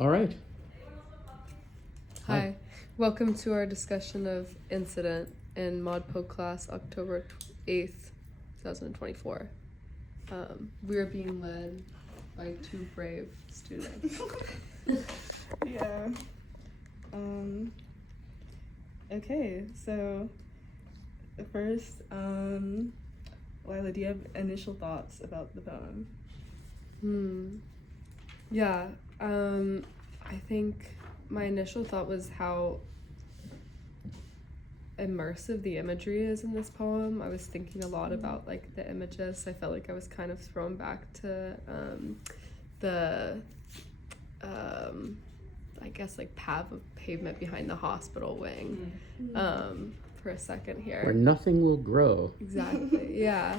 All right. Hi. Welcome to our discussion of Incident in ModPo class, October 8th, 2024. We are being led by two brave students. Yeah. Okay, so first, Lila, do you have initial thoughts about the poem? Yeah, I think my initial thought was how immersive the imagery is in this poem. I was thinking a lot about like the images. I felt like I was kind of thrown back to the I guess like pavement behind the hospital wing for a second here. Where nothing will grow. Exactly, yeah.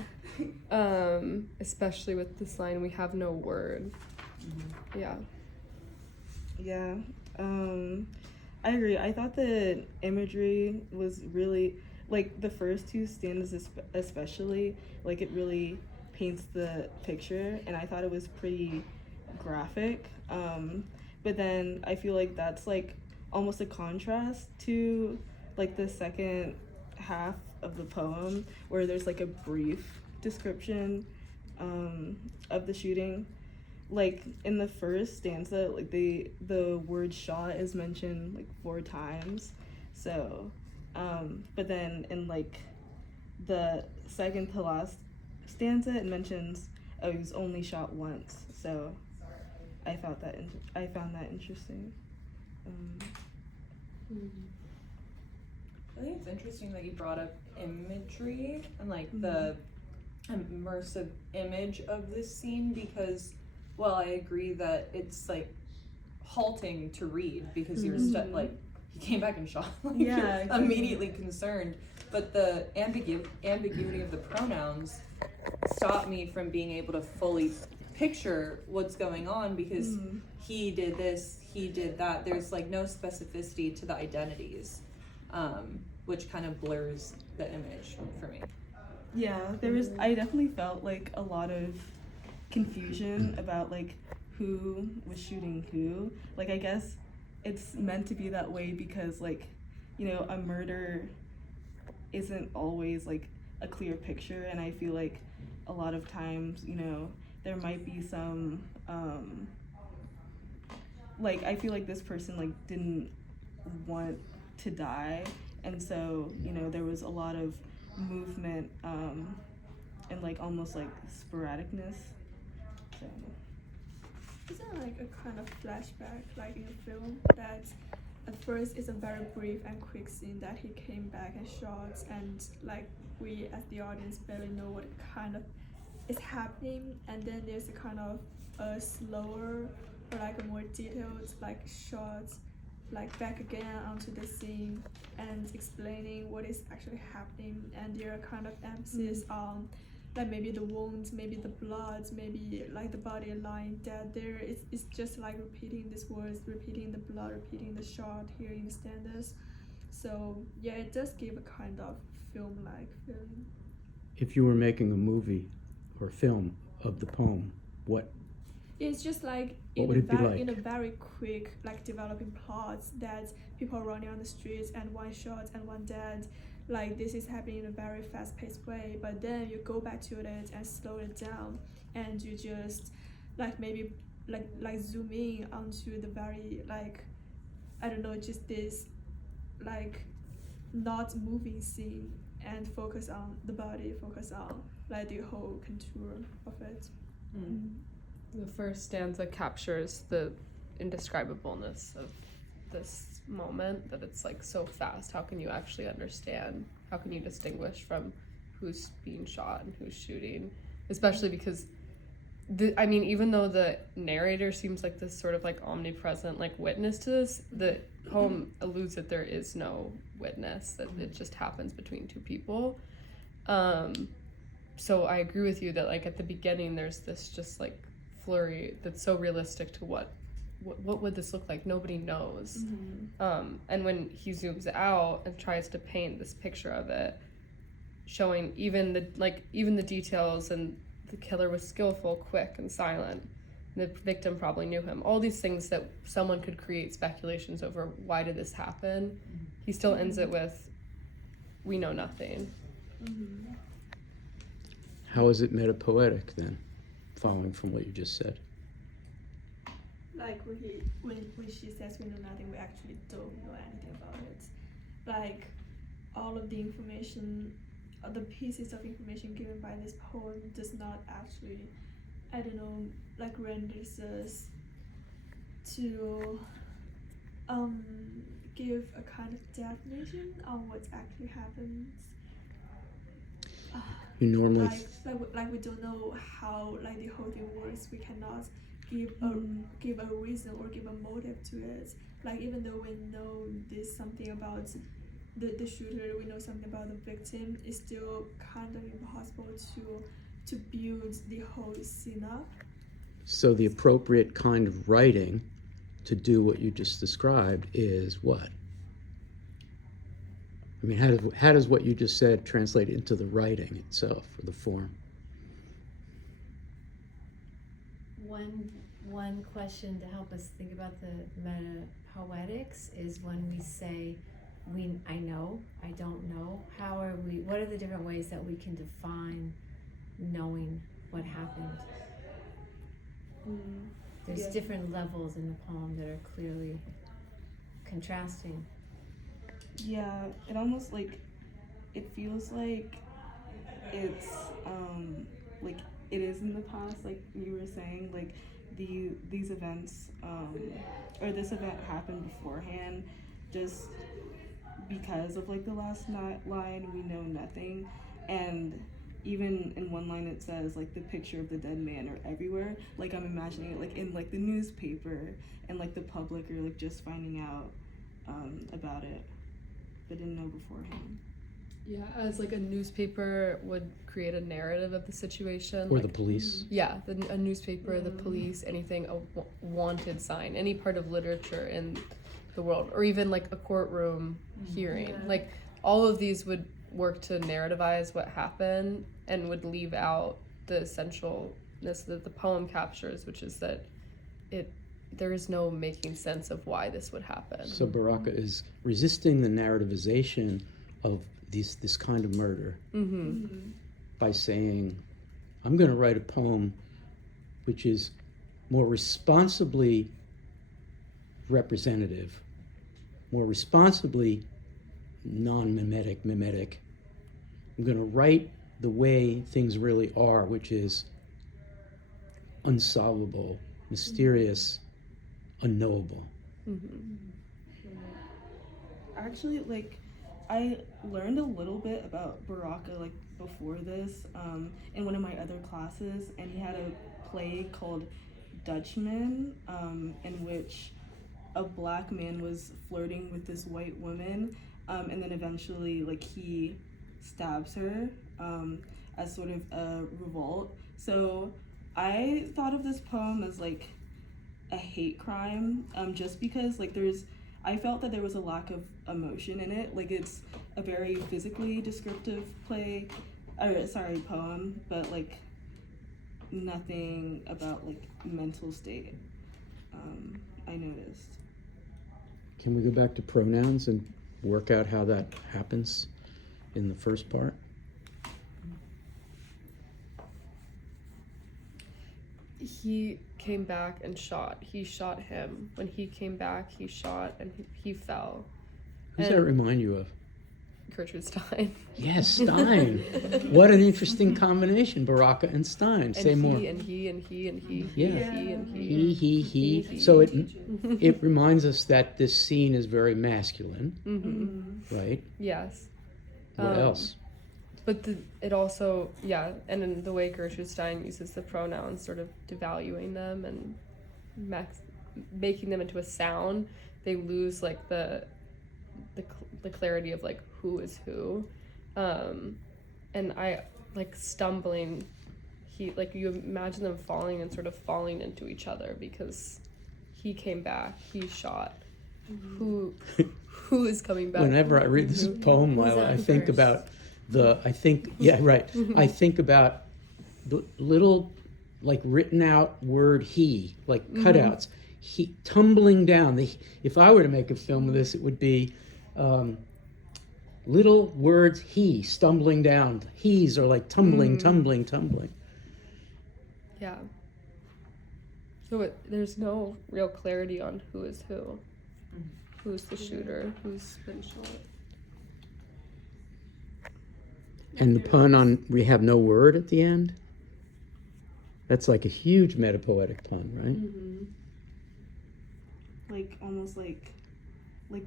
Especially with this line, we have no word. Yeah. Yeah. I agree. I thought the imagery was really, like, the first two stanzas especially, like, it really paints the picture, and I thought it was pretty graphic. But then I feel like that's, like, almost a contrast to, like, the second half of the poem, where there's, like, a brief description of the shooting. Like in the first stanza, like the word shot is mentioned like 4 times. So but then in like the second to last stanza, it mentions, oh, he was only shot once. So I found that interesting. I think it's interesting that you brought up imagery and like the immersive image of this scene, because while I agree that it's like halting to read because you're like he came back and shot, like Yeah, you're exactly. immediately concerned, but the ambiguity of the pronouns stopped me from being able to fully picture what's going on, because he did this, he did that. There's like no specificity to the identities, which kind of blurs the image for me. Yeah, I definitely felt like a lot of confusion about like who was shooting who. Like, I guess it's meant to be that way because, like, you know, a murder isn't always like a clear picture, and I feel like a lot of times, you know, there might be some like, I feel like this person like didn't want to die, and so, you know, there was a lot of movement and like almost like sporadicness. So Isn't like a kind of flashback, like in a film, that at first it's a very brief and quick scene that he came back and shot, and like we as the audience barely know what kind of is happening, and then there's a kind of a slower or like a more detailed like shot like back again onto the scene and explaining what is actually happening, and there are kind of emphasis on like maybe the wounds, maybe the blood, maybe like the body lying dead there. It's just like repeating these words, repeating the blood, repeating the shot here in the stanzas. So yeah, it does give a kind of film-like feeling. If you were making a movie or film of the poem, what It's just like would it be like? in a very quick like developing plots that people are running on the streets and one shot and one dead. Like this is happening in a very fast-paced way, but then you go back to it and slow it down, and you just like maybe like zoom in onto the very like, I don't know, just this like not moving scene and focus on the body, focus on like the whole contour of it. The first stanza captures the indescribableness of this moment, that it's like so fast. How can you actually understand? How can you distinguish from who's being shot and who's shooting? Especially because I mean, even though the narrator seems like this sort of like omnipresent like witness to this, the poem alludes that there is no witness, that it just happens between two people. So I agree with you that like at the beginning there's this just like flurry that's so realistic to what would this look like? Nobody knows. And when he zooms out and tries to paint this picture of it, showing even the details, and the killer was skillful, quick, and silent. The victim probably knew him. All these things that someone could create speculations over. Why did this happen? He still ends it with, we know nothing. Mm-hmm. How is it metapoetic then, following from what you just said? Like when she says we know nothing, we actually don't know anything about it. Like all of the information, the pieces of information given by this poem does not actually, I don't know, like renders us to give a kind of definition on what actually happens. You normally Like we don't know how like the whole thing works. We cannot give a reason or give a motive to it. Like even though we know there's something about the shooter, we know something about the victim, it's still kind of impossible to build the whole scene up. So the appropriate kind of writing to do what you just described is what? I mean, how does what you just said translate into the writing itself, or the form? One question to help us think about the metapoetics is when we say, I know, I don't know. What are the different ways that we can define knowing what happened? There's Yeah. different levels in the poem that are clearly contrasting. Yeah, it almost like, it feels like it's like it is in the past, like you were saying, like these events or this event happened beforehand, just because of like the last line, we know nothing. And even in one line it says like the picture of the dead man are everywhere. Like I'm imagining it like in like the newspaper, and like the public are like just finding out about it, but didn't know beforehand. Yeah, as like a newspaper would create a narrative of the situation. Or like, the police? Yeah, a newspaper, the police, anything, a wanted sign, any part of literature in the world, or even like a courtroom hearing. Yeah. Like all of these would work to narrativize what happened and would leave out the essentialness that the poem captures, which is that there is no making sense of why this would happen. So Baraka is resisting the narrativization of this kind of murder by saying, I'm going to write a poem which is more responsibly representative, more responsibly non-mimetic, mimetic. I'm going to write the way things really are, which is unsolvable, mysterious, unknowable. Actually, like, I learned a little bit about Baraka like before this in one of my other classes, and he had a play called Dutchman, in which a black man was flirting with this white woman, and then eventually like he stabs her as sort of a revolt. So I thought of this poem as like a hate crime, just because like I felt that there was a lack of emotion in it. Like it's a very physically descriptive poem, but like nothing about like mental state. I noticed. Can we go back to pronouns and work out how that happens in the first part? He came back and shot. He shot him. When he came back, he shot and he fell. Who does that remind you of? Gertrude Stein. Yes, Stein. What an interesting combination, Baraka and Stein. And Say more. and he and he and he. Yeah. He and he. He. So it reminds us that this scene is very masculine, right? Yes. What else? But it also, yeah, and in the way Gertrude Stein uses the pronouns, sort of devaluing them and making them into a sound, they lose like the clarity of like who is who, and I like stumbling. You imagine them falling and sort of falling into each other because he came back, he shot. Who is coming back? Whenever I read this poem, Lila, I think about I think about the little like written out word he, like cutouts. He tumbling down. If I were to make a film of this, it would be little words he stumbling down. He's are like tumbling, tumbling. Yeah. So there's no real clarity on who is who. Who's the shooter? Who's been shot? And the pun on we have no word at the end. That's like a huge metapoetic pun, right? Like almost like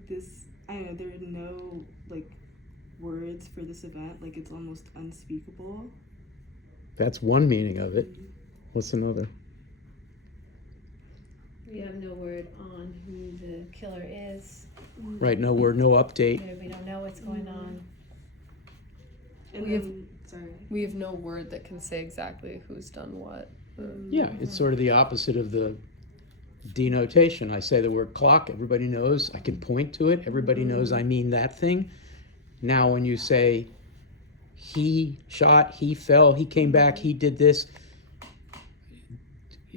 this. I don't know. There are no like words for this event. Like it's almost unspeakable. That's one meaning of it. What's another? We have no word on who the killer is. Right, no word, no update. We don't know what's going on. And We have- sorry. We have no word that can say exactly who's done what. Yeah, it's sort of the opposite of the denotation. I say the word clock, everybody knows. I can point to it. Everybody knows I mean that thing. Now when you say he shot, he fell, he came back, he did this,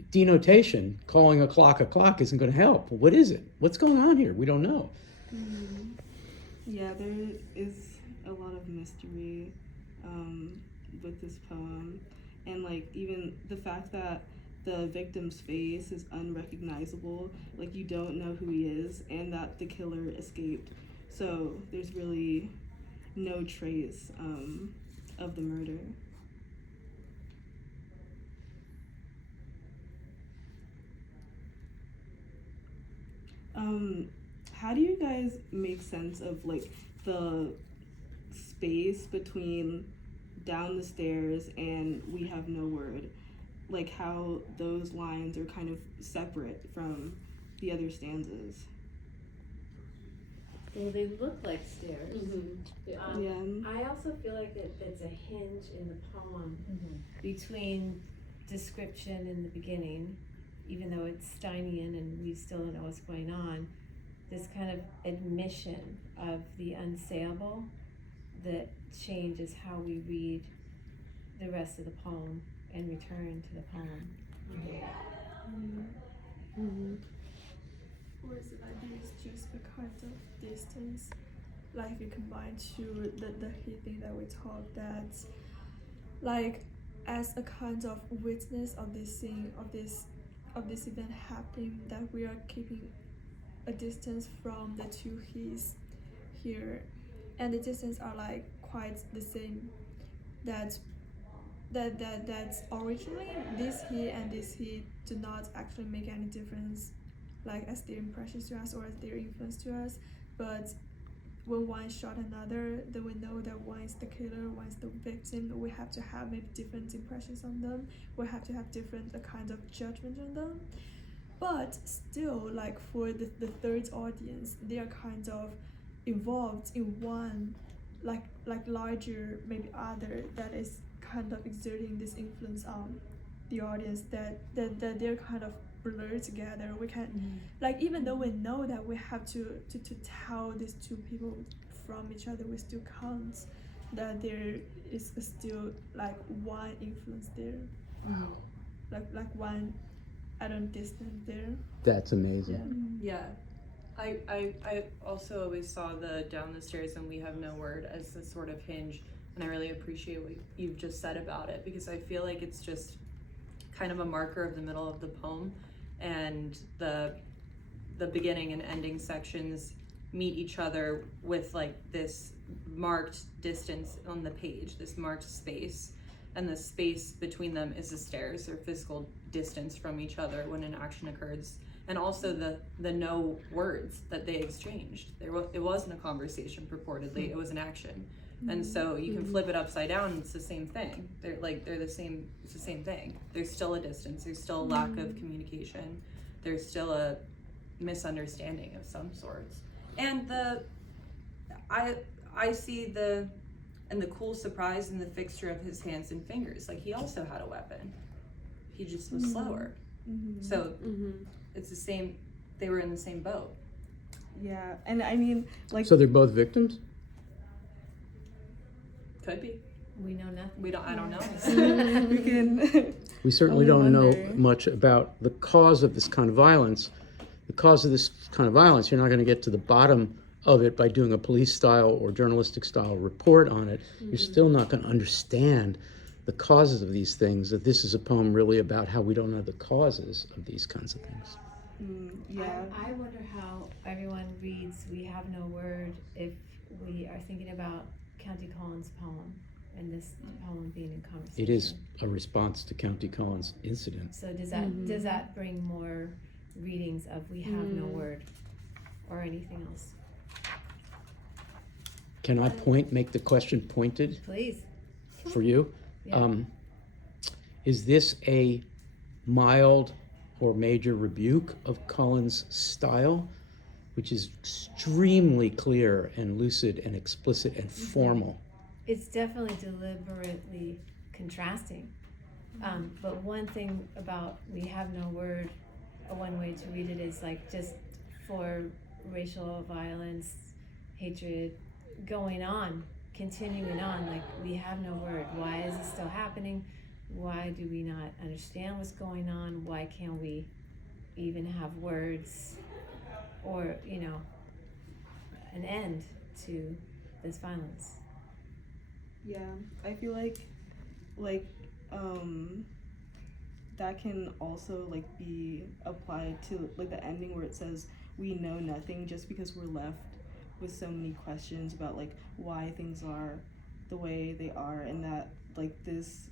denotation, calling a clock isn't going to help. What is it? What's going on here? We don't know. Yeah, there is a lot of mystery with this poem, and like even the fact that the victim's face is unrecognizable, like you don't know who he is, and that the killer escaped. So there's really no trace of the murder. How do you guys make sense of like the space between down the stairs and we have no word? Like how those lines are kind of separate from the other stanzas. Well, they look like stairs. Yeah. I also feel like that it's a hinge in the poem between description in the beginning, even though it's Steinian and we still don't know what's going on, this kind of admission of the unsayable that changes how we read the rest of the poem and return to the poem. Or is it like it's just a kind of distance, like you combine to the he thing that we talked, that like as a kind of witness of this thing, of this event happening, that we are keeping a distance from the two he's here, and the distance are like quite the same. That's originally this he and this he do not actually make any difference, like as their impressions to us or as their influence to us. But when one shot another, then we know that one is the killer, one is the victim. We have to have maybe different impressions on them. We have to have different kinds of judgment on them. But still, like for the third audience, they are kind of involved in one, like larger maybe other that is kind of exerting this influence on the audience, that they're kind of blurred together. We can like, even though we know that we have to tell these two people from each other, we still can't, that there is still like one influence there, like one distance there. That's amazing. Yeah. I also always saw the down the stairs and we have no word as the sort of hinge, and I really appreciate what you've just said about it, because I feel like it's just kind of a marker of the middle of the poem, and the beginning and ending sections meet each other with like this marked distance on the page, this marked space, and the space between them is the stairs, or physical distance from each other when an action occurs. And also the no words that they exchanged. It wasn't a conversation purportedly, it was an action. And so you can flip it upside down, it's the same thing. They're the same, it's the same thing. There's still a distance, there's still a lack of communication, there's still a misunderstanding of some sorts. And I see the cool surprise in the fixture of his hands and fingers. Like he also had a weapon. He just was slower. So it's the same, they were in the same boat. Yeah, and I mean, like, So they're both victims? Could be. We know nothing. I don't know. we can We certainly Only don't know wonder. much about the cause of this kind of violence. The cause of this kind of violence, you're not going to get to the bottom of it by doing a police style or journalistic style report on it. You're still not going to understand the causes of these things. That this is a poem really about how we don't know the causes of these kinds of things. Yeah. I wonder how everyone reads We Have No Word if we are thinking about County Collins' poem and this poem being in conversation. It is a response to County Collins' incident. So does that bring more readings of We Have No Word or anything else? Can I make the question pointed Please. for you? Yeah. Is this a mild or major rebuke of Collins' style, which is extremely clear and lucid and explicit and formal? It's definitely deliberately contrasting. But one thing about We Have No Word, one way to read it is like just for racial violence, hatred going on, continuing on, like we have no word. Why is it still happening? Why do we not understand what's going on? Why can't we even have words or, an end to this violence? Yeah, I feel like that can also be applied to the ending where it says we know nothing, just because we're left with so many questions about why things are the way they are, and that this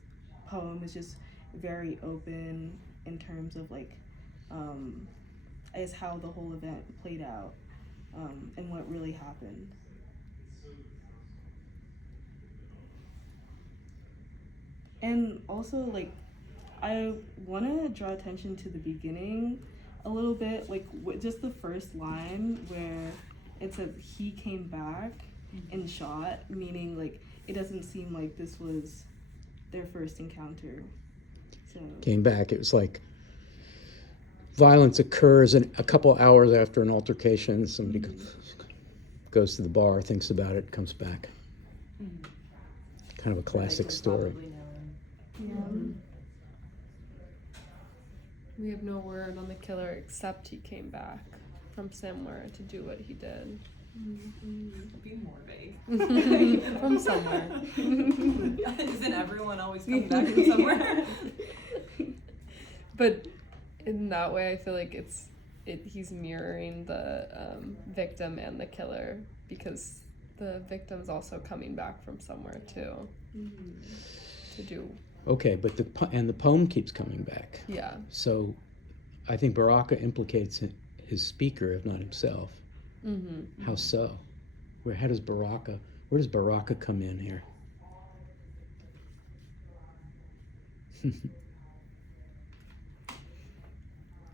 poem is just very open in terms of I guess how the whole event played out, and what really happened. And also, I want to draw attention to the beginning a little bit, just the first line where it says he came back and shot, meaning it doesn't seem like this was their first encounter. So Came back. It was like violence occurs and a couple hours after an altercation, somebody goes to the bar, thinks about it, comes back. Kind of a classic story. We have no word on the killer except he came back from somewhere to do what he did. Be more vague. From somewhere. Isn't everyone always coming back from somewhere? But in that way, I feel like he's mirroring the victim and the killer, because the victim's also coming back from somewhere too, to do. Okay, but the poem keeps coming back. Yeah. So I think Baraka implicates his speaker, if not himself. Mm-hmm. How so? Where does Baraka come in here?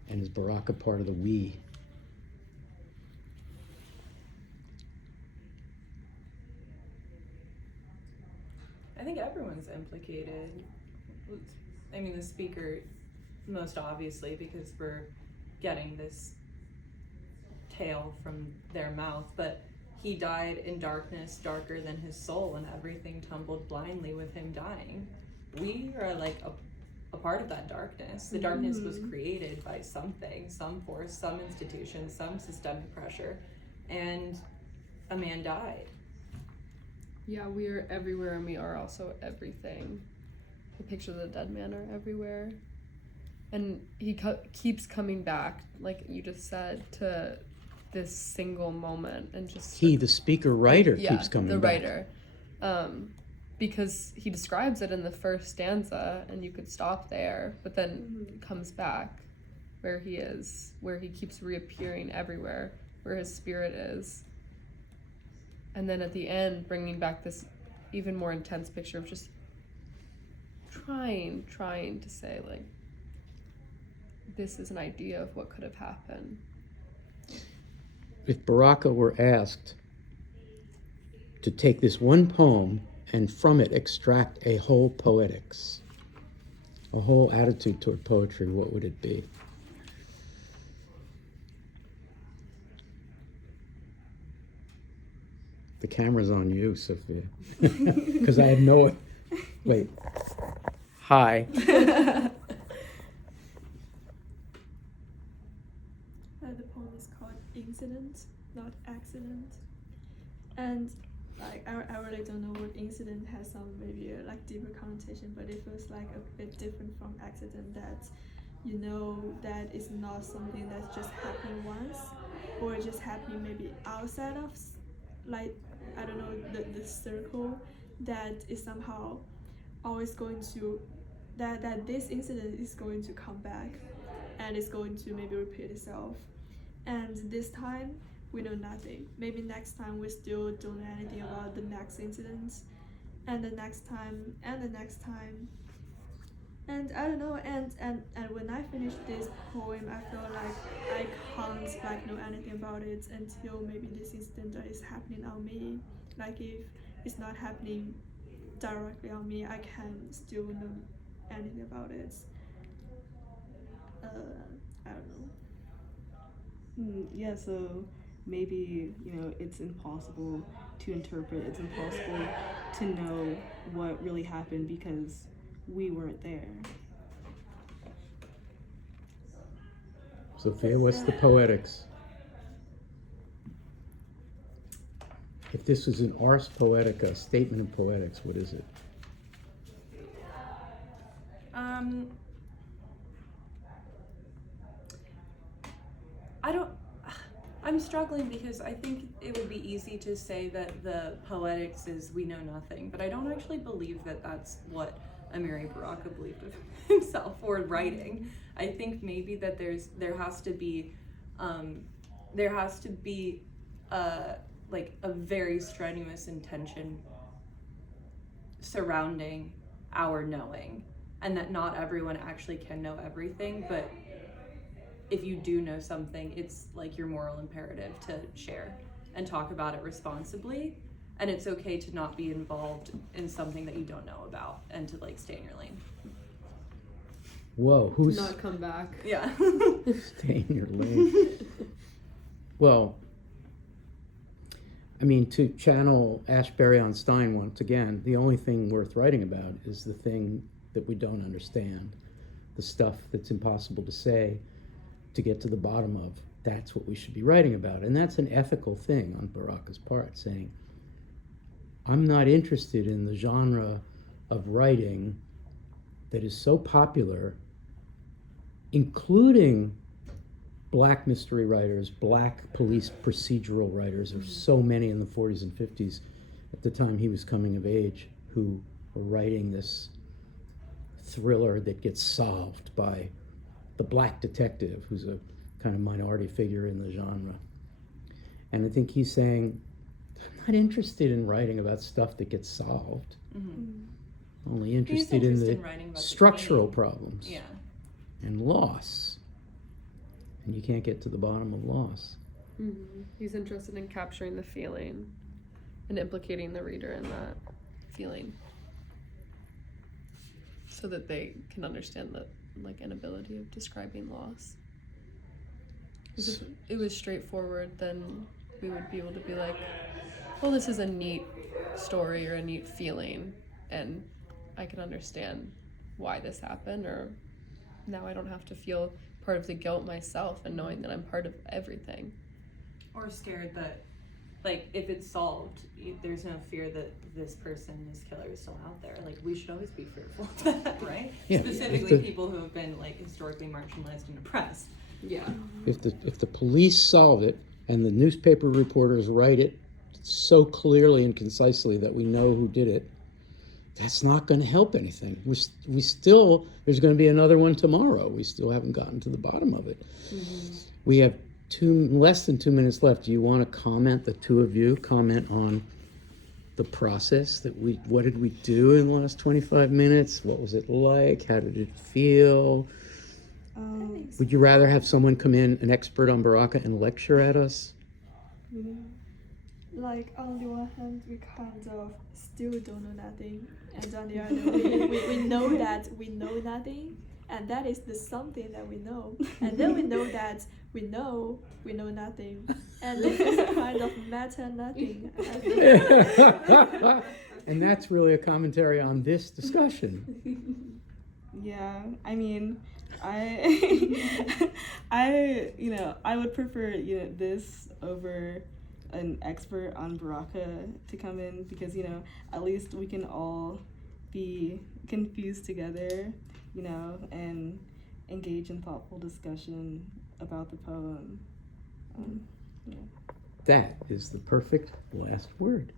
And is Baraka part of the we? I think everyone's implicated. I mean, the speaker most obviously, because we're getting this tale from their mouth, but he died in darkness darker than his soul, and everything tumbled blindly with him dying. We are a part of that darkness. The darkness was created by something, some force, some institution, some systemic pressure, and a man died. Yeah, we are everywhere, and we are also everything. The pictures of the dead man are everywhere. And he keeps coming back, like you just said, to this single moment, and just... The speaker-writer, keeps coming the back. writer. Because he describes it in the first stanza, and you could stop there, but then comes back where he is, where he keeps reappearing everywhere, where his spirit is. And then at the end, bringing back this even more intense picture of just trying to say, this is an idea of what could have happened. If Baraka were asked to take this one poem and from it extract a whole poetics, a whole attitude toward poetry, what would it be? The camera's on you, Sophia. Because I had no... Wait. Hi. The poem is called Incident, not Accident. And like I really don't know what incident has some maybe like deeper connotation, but it feels like a bit different from accident, that you know that it's not something that's just happening once or just happening maybe outside of like I don't know the circle, that is somehow always going to that this incident is going to come back and it's going to maybe repeat itself. And this time we know nothing. Maybe next time we still don't know anything about the next incident, and the next time, and the next time. And I don't know. And when I finish this poem, I feel like I can't like know anything about it until maybe this incident that is happening on me. Like if it's not happening directly on me, I can still know anything about it. I don't know. Yeah, so maybe, it's impossible to interpret, it's impossible to know what really happened because we weren't there. Sophia, what's the poetics? If this was an ars poetica, statement of poetics, what is it? I'm struggling because I think it would be easy to say that the poetics is we know nothing, but I don't actually believe that that's what Amiri Baraka believed of himself or writing. I think maybe that there has to be like a very strenuous intention surrounding our knowing, and that not everyone actually can know everything, but if you do know something, it's like your moral imperative to share and talk about it responsibly. And it's okay to not be involved in something that you don't know about and to like stay in your lane. Whoa, who's Not come back. Yeah. stay in your lane? Well, I mean, to channel Ashbury on Stein once again, the only thing worth writing about is the thing that we don't understand, the stuff that's impossible to say, to get to the bottom of. That's what we should be writing about. And that's an ethical thing on Baraka's part, saying, I'm not interested in the genre of writing that is so popular, including black mystery writers, black police procedural writers. There were so many in the 40s and 50s at the time he was coming of age who were writing this thriller that gets solved by the black detective, who's a kind of minority figure in the genre. And I think he's saying, I'm not interested in writing about stuff that gets solved. Mm-hmm. Only interested in the writing about structural the problems yeah. and loss. And you can't get to the bottom of loss. Mm-hmm. He's interested in capturing the feeling and implicating the reader in that feeling so that they can understand the like inability of describing loss. If it was straightforward, then we would be able to be like, well, this is a neat story or a neat feeling, and I can understand why this happened, or now I don't have to feel part of the guilt myself and knowing that I'm part of everything. Or scared that, like, if it's solved, there's no fear that this person, this killer, is still out there. Like, we should always be fearful of that, right? Yeah, Specifically, people who have been, like, historically marginalized and oppressed. Yeah. If the police solve it and the newspaper reporters write it so clearly and concisely that we know who did it, that's not going to help anything. We still, there's going to be another one tomorrow. We still haven't gotten to the bottom of it. Mm-hmm. We have less than 2 minutes left. Do you want to comment, the two of you, comment on the process what did we do in the last 25 minutes? What was it like? How did it feel? Would you rather have someone come in, an expert on Baraka, and lecture at us? Like, on the one hand, we kind of still don't know nothing, and on the other, we know that we know nothing, and that is the something that we know, and then we know that we know nothing, and this is a kind of meta nothing. And that's really a commentary on this discussion. Yeah, I mean, I would prefer this over an expert on Baraka to come in, because at least we can all be confused together, and engage in thoughtful discussion about the poem. Yeah. That is the perfect last word.